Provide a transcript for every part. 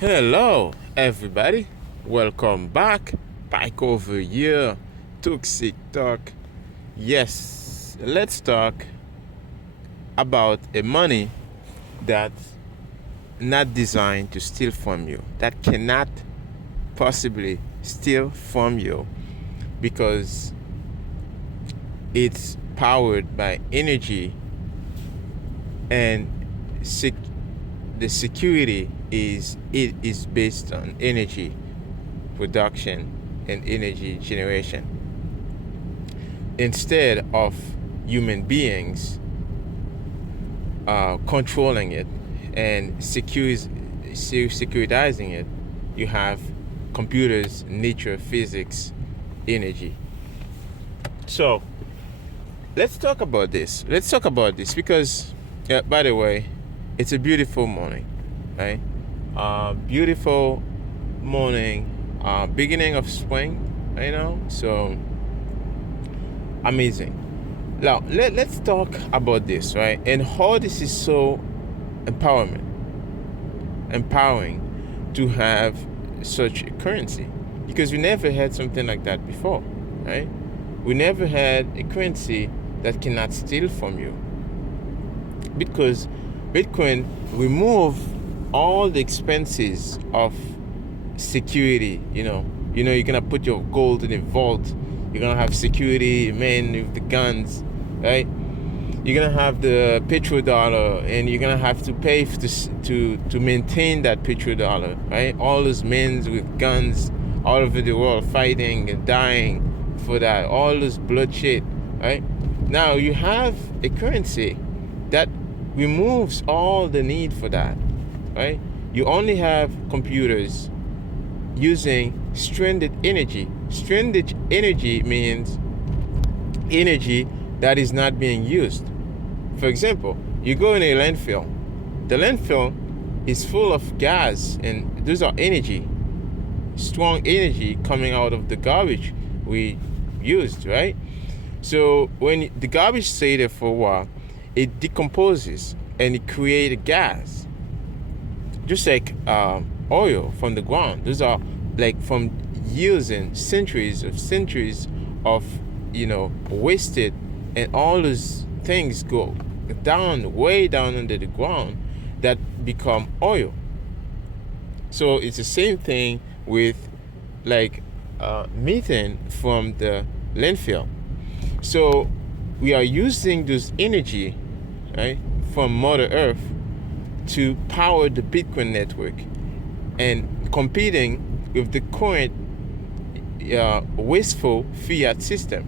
Hello, everybody. Welcome back over here. Toxic Talk. Yes, let's talk about a money that's not designed to steal from you, that cannot possibly steal from you because it's powered by energy and sec- the security is based on energy production and energy generation instead of human beings controlling it and securitizing it. You have computers, nature, physics, energy. So let's talk about this. Because, by the way, it's a beautiful morning, right? Beautiful morning, beginning of spring, so amazing. Now, let's talk about this, right? And how this is so empowering to have such a currency. Because we never had something like that before, right? We never had a currency that cannot steal from you. Because Bitcoin remove all the expenses of security. You're gonna put your gold in a vault. You're gonna have security men with the guns, right? You're gonna have the petrodollar, and you're gonna have to pay to maintain that petrodollar, right? All those men with guns all over the world fighting and dying for that, all this bloodshed, right? Now you have a currency that removes all the need for that, right? You only have computers using stranded energy. Stranded energy means energy that is not being used. For example, you go in a landfill. The landfill is full of gas, and those are energy, strong energy coming out of the garbage we used, right? So when the garbage stay there for a while, it decomposes and it creates a gas, just like oil from the ground. Those are like from years and centuries of wasted, and all those things go down, way down under the ground, that become oil. So it's the same thing with like methane from the landfill. So we are using this energy, right, from Mother Earth to power the Bitcoin network, and competing with the current wasteful fiat system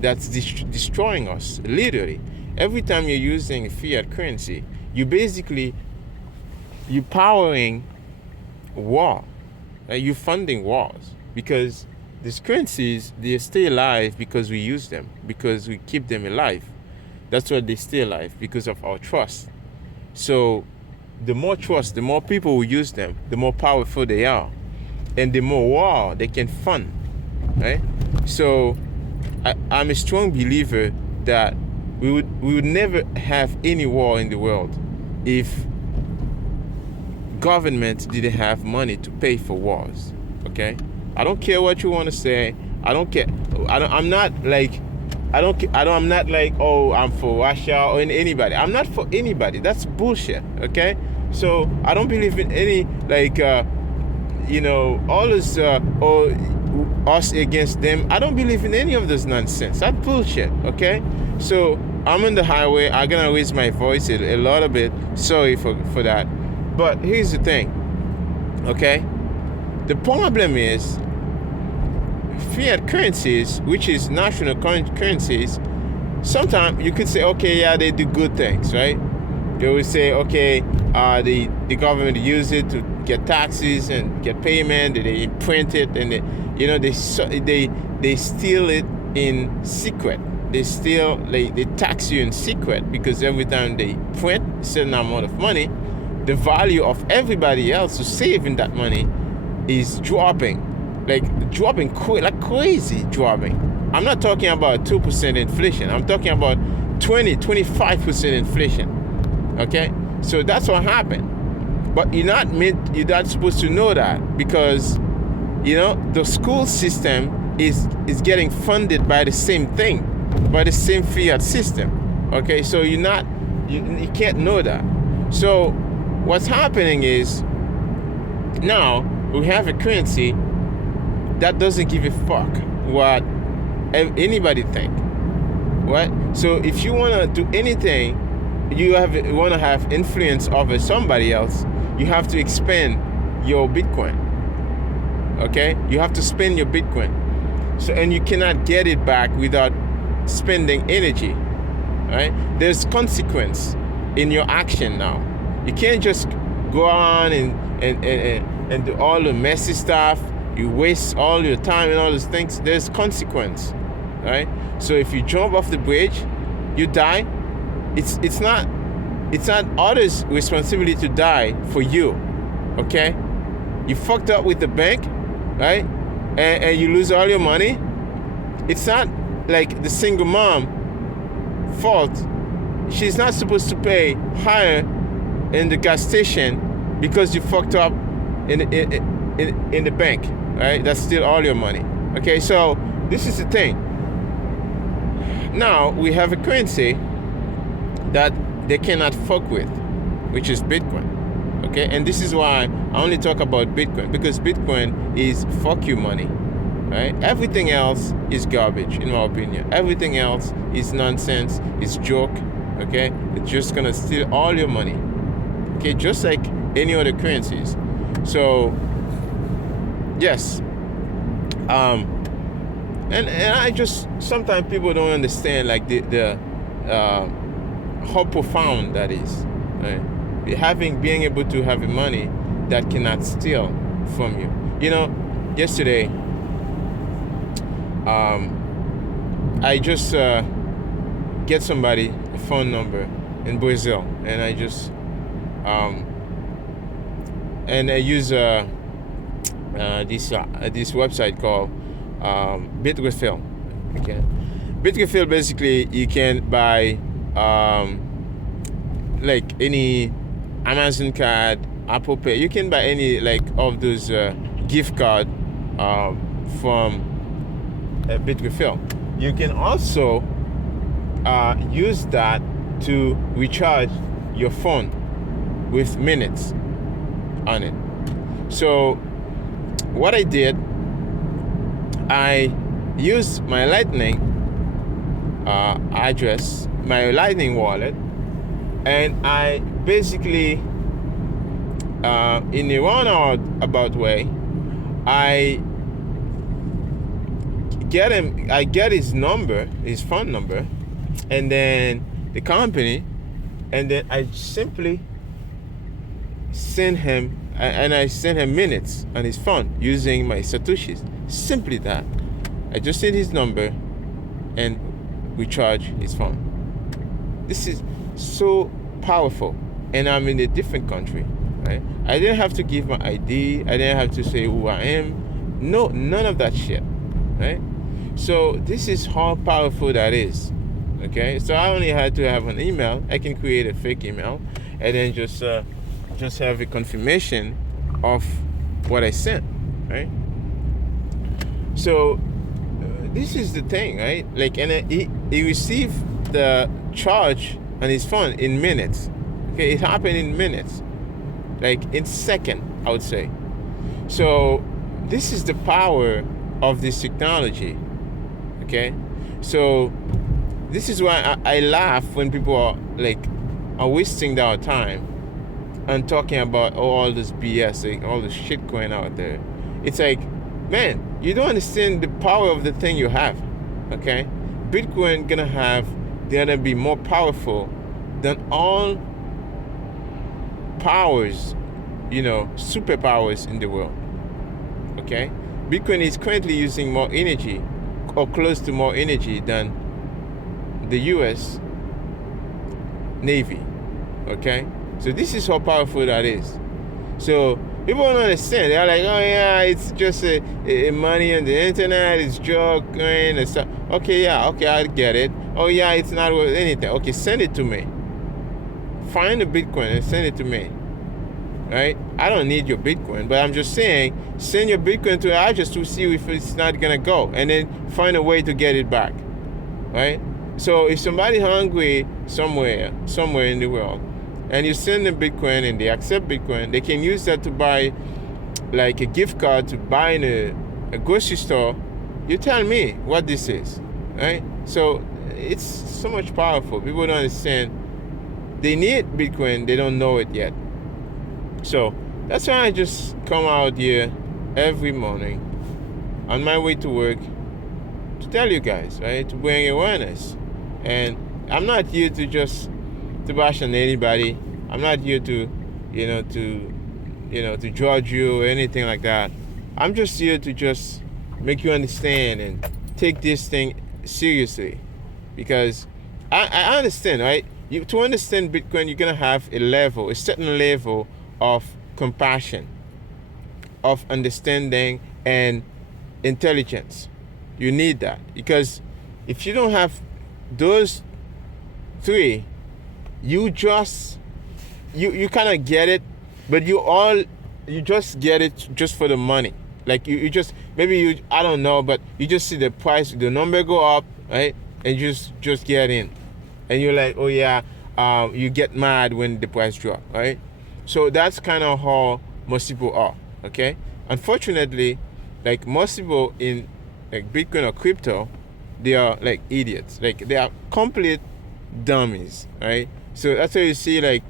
that's destroying us. Literally, every time you're using fiat currency, you're powering war. You're funding wars, because these currencies, they stay alive because we use them, because we keep them alive. That's why they stay alive, because of our trust. So the more trust, the more people who use them, the more powerful they are, and the more war they can fund, right? So I'm a strong believer that we would never have any war in the world if government didn't have money to pay for wars. Okay, I don't care what you want to say. I don't care. I'm not like, I'm not like, oh, I'm for Russia or anybody. I'm not for anybody. That's bullshit. Okay, so I don't believe in any like all this or us against them. I don't believe in any of this nonsense. That's bullshit. Okay, so I'm on the highway. I'm gonna raise my voice a little bit. Sorry for that. But here's the thing. Okay, the problem is fiat currencies, which is national currencies. Sometimes you could say, okay, yeah, they do good things, right? They will say, okay, the government use it to get taxes and get payment. They print it, and they steal it in secret. They tax you in secret, because every time they print a certain amount of money, the value of everybody else who's saving that money is dropping, like crazy dropping. I'm not talking about 2% inflation. I'm talking about 25% inflation. Okay, so that's what happened. But you're not supposed to know that, because the school system is getting funded by the same thing, by the same fiat system. Okay, so you can't know that. So what's happening is, now we have a currency that doesn't give a fuck what anybody think. Right? So if you want to do anything, you want to have influence over somebody else, you have to expend your Bitcoin. Okay? You have to spend your Bitcoin. So, and you cannot get it back without spending energy. Right? There's consequence in your action now. You can't just go on and do all the messy stuff. You waste all your time and all those things. There's consequence. Right? So if you jump off the bridge, you die. It's not others' responsibility to die for you. Okay? You fucked up with the bank, right? And you lose all your money. It's not like the single mom fault. She's not supposed to pay higher in the gas station because you fucked up in the bank, right? That's still all your money. Okay, so this is the thing. Now we have a currency that they cannot fuck with, which is Bitcoin. Okay, and this is why I only talk about Bitcoin, because Bitcoin is fuck you money, right? Everything else is garbage, in my opinion. Everything else is nonsense, is joke. Okay, it's just gonna steal all your money. Okay, just like any other currencies. So yes, and I just, sometimes people don't understand like the how profound that is, right? Being able to have a money that cannot steal from you. Yesterday, I just get somebody a phone number in Brazil, and I just and I use this website called Bitrefill. Okay, Bitrefill, basically you can buy like any Amazon card, Apple Pay. You can buy any like of those gift card from Bitrefill. You can also use that to recharge your phone with minutes on it. So what I did, I used my Lightning address, my Lightning wallet, and I basically in a roundabout way, I get his number, his phone number, and then the company, and then I simply send him, and I send him minutes on his phone using my Satoshis. Simply that. I just send his number and we charge his phone. This is so powerful, and I'm in a different country, right? I didn't have to give my ID. I didn't have to say who I am. No, none of that shit, right? So this is how powerful that is. Okay, so I only had to have an email. I can create a fake email and then just have a confirmation of what I sent, right? So this is the thing, right? Like, and he received the charge on his phone in minutes. Okay, it happened in minutes, like in second, I would say. So this is the power of this technology. Okay, so this is why I laugh when people are wasting their time and talking about all this BS, like all the shit going out there. It's like, man, you don't understand the power of the thing you have. Okay, Bitcoin gonna be more powerful than all powers, superpowers in the world. Okay, Bitcoin is currently using more energy, or close to more energy, than the US Navy. Okay, so this is how powerful that is. So people don't understand. They're like, oh yeah, it's just a money on the internet, it's joke and stuff. Okay, yeah, okay, I get it. Oh yeah, it's not worth anything. Okay, send it to me. Find the Bitcoin and send it to me. right? I don't need your Bitcoin, but I'm just saying, send your Bitcoin to I just to see if it's not gonna go, and then find a way to get it back, right? So if somebody hungry somewhere in the world, and you send them Bitcoin and they accept Bitcoin, they can use that to buy like a gift card to buy in a grocery store. You tell me what this is, right? So it's so much powerful. People don't understand. They need Bitcoin, they don't know it yet. So that's why I just come out here every morning on my way to work to tell you guys, right? To bring awareness. And I'm not here to just to bash on anybody. I'm not here to, to judge you or anything like that. I'm just here to just make you understand and take this thing seriously, because I understand, right? To understand Bitcoin, you're gonna have a certain level of compassion, of understanding, and intelligence. You need that, because if you don't have those three, you just you kind of get it, but you just get it just for the money. Like you just maybe you I don't know, but you just see the price, the number go up, right? And you just get in, and you're like, oh yeah, you get mad when the price drop, right? So that's kind of how most people are. Okay, unfortunately, like most people in like Bitcoin or crypto, they are like idiots. Like they are complete dummies, right? So that's why you see like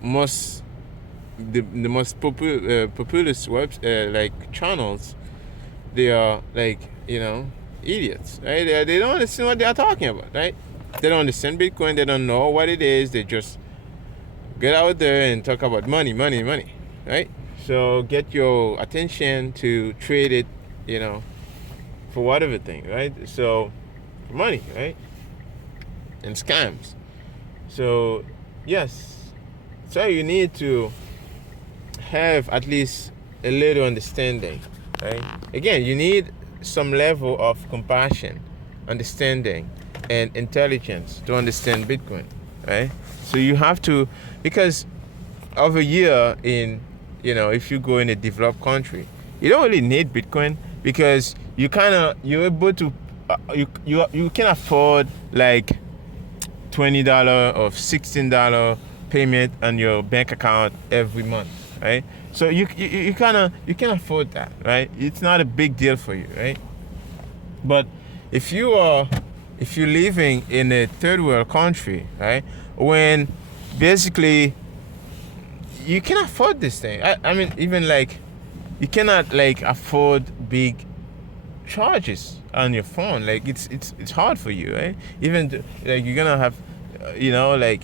most the most populous webs like channels, they are like idiots, right? They don't understand what they are talking about, right? They don't understand Bitcoin. They don't know what it is. They just get out there and talk about money, money, money, right? So get your attention to trade it, for whatever thing, right? So money, right? And scams. So yes, so you need to have at least a little understanding, right? Again, you need some level of compassion, understanding, and intelligence to understand Bitcoin, right? So you have to, because over here if you go in a developed country, you don't really need Bitcoin, because you're able to, you can afford like $20 or $16 payment on your bank account every month, right? So you can afford that, right? It's not a big deal for you, right? But if you're living in a third world country, right, when basically you can afford this thing. I mean, even like you cannot like afford big charges on your phone. Like it's hard for you, right? Even like you're gonna have like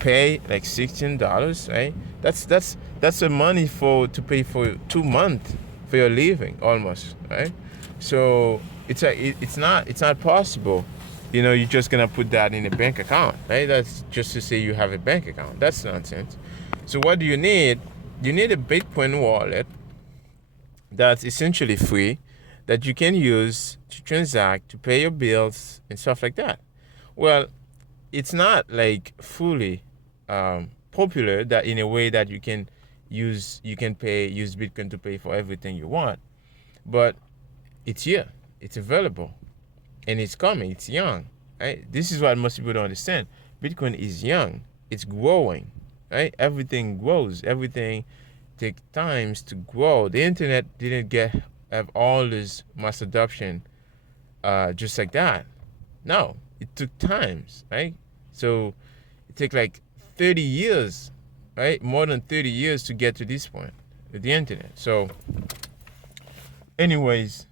pay like $16, right? That's the money to pay for 2 months for your living almost, right? So it's not possible. You're just gonna put that in a bank account, right? That's just to say you have a bank account. That's nonsense. So what do you need? You need a Bitcoin wallet that's essentially free, that you can use to transact, to pay your bills and stuff like that. Well, it's not like fully popular that in a way that you can use Bitcoin to pay for everything you want, but it's here, it's available, and it's coming. It's young, right? This is what most people don't understand. Bitcoin is young, it's growing, right? Everything grows, everything takes times to grow. The internet didn't have all this mass adoption just like that. No, it took times, right? So it took like 30 years, right? More than 30 years to get to this point with the internet. So anyways,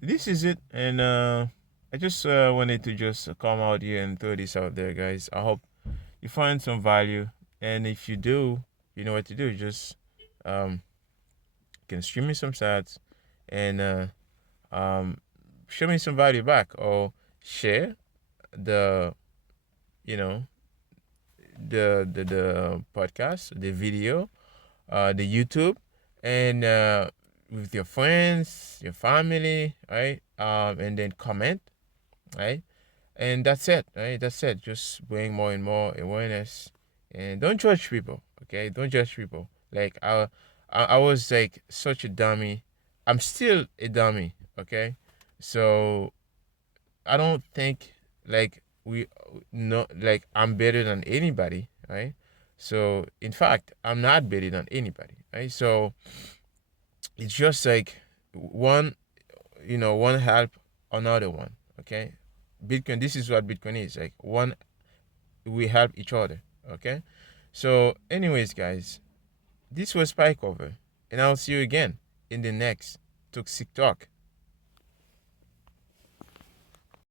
this is it. And I just wanted to just come out here and throw this out there, guys. I hope you find some value. And if you do, you know what to do. Just can stream me some sats and show me some value back, or share the the podcast, the video, the YouTube, and with your friends, your family, right? And then comment, right? And that's it, right? That's it. Just bring more and more awareness And don't judge people, okay? Don't judge people. Like I was like such a dummy. I'm still a dummy, okay? So I don't think like we no like I'm better than anybody, right? So in fact, I'm not better than anybody, right? So it's just like one, one help another one, okay? Bitcoin. This is what Bitcoin is like. One, we help each other, okay? So, anyways, guys, this was Spike Over, and I'll see you again in the next Toxic Talk.